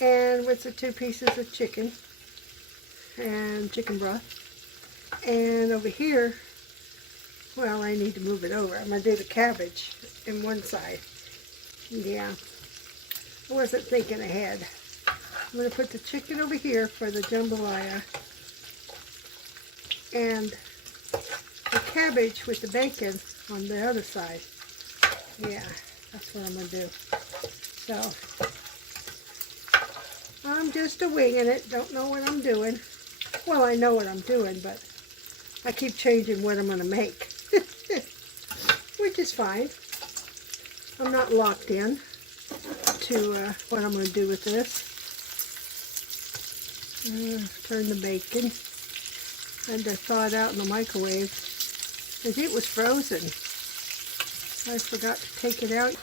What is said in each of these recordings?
and with the 2 pieces of chicken and chicken broth. And over here, well, I need to move it over. I'm going to do the cabbage in one side. Yeah, I wasn't thinking ahead. I'm going to put the chicken over here for the jambalaya, and the cabbage with the bacon on the other side. Yeah, that's what I'm going to do. So, I'm just winging it. Don't know what I'm doing. Well, I know what I'm doing, but I keep changing what I'm going to make. Which is fine. I'm not locked in to what I'm going to do with this. Turn the bacon. Had to thaw it out in the microwave because it was frozen. I forgot to take it out.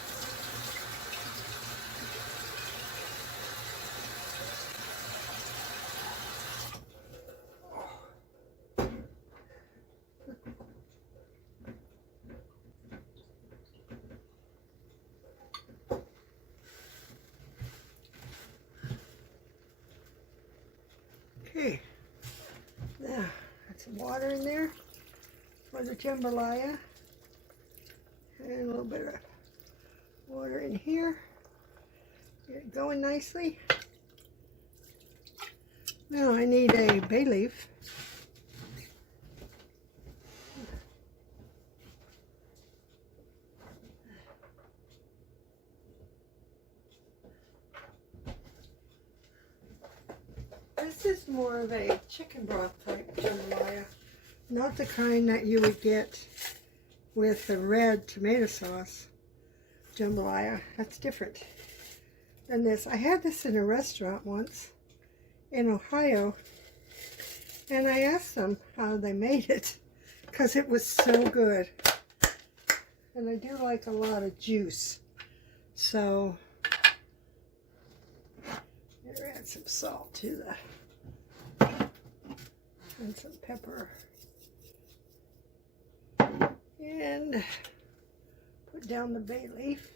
Okay, now got some water in there for the jambalaya, and a little bit of water in here. Get it going nicely. Now I need a bay leaf. This is more of a chicken broth type jambalaya, not the kind that you would get with the red tomato sauce jambalaya. That's different than this. I had this in a restaurant once in Ohio, and I asked them how they made it because it was so good. And I do like a lot of juice, so here, add some salt to the, and some pepper, and put down the bay leaf.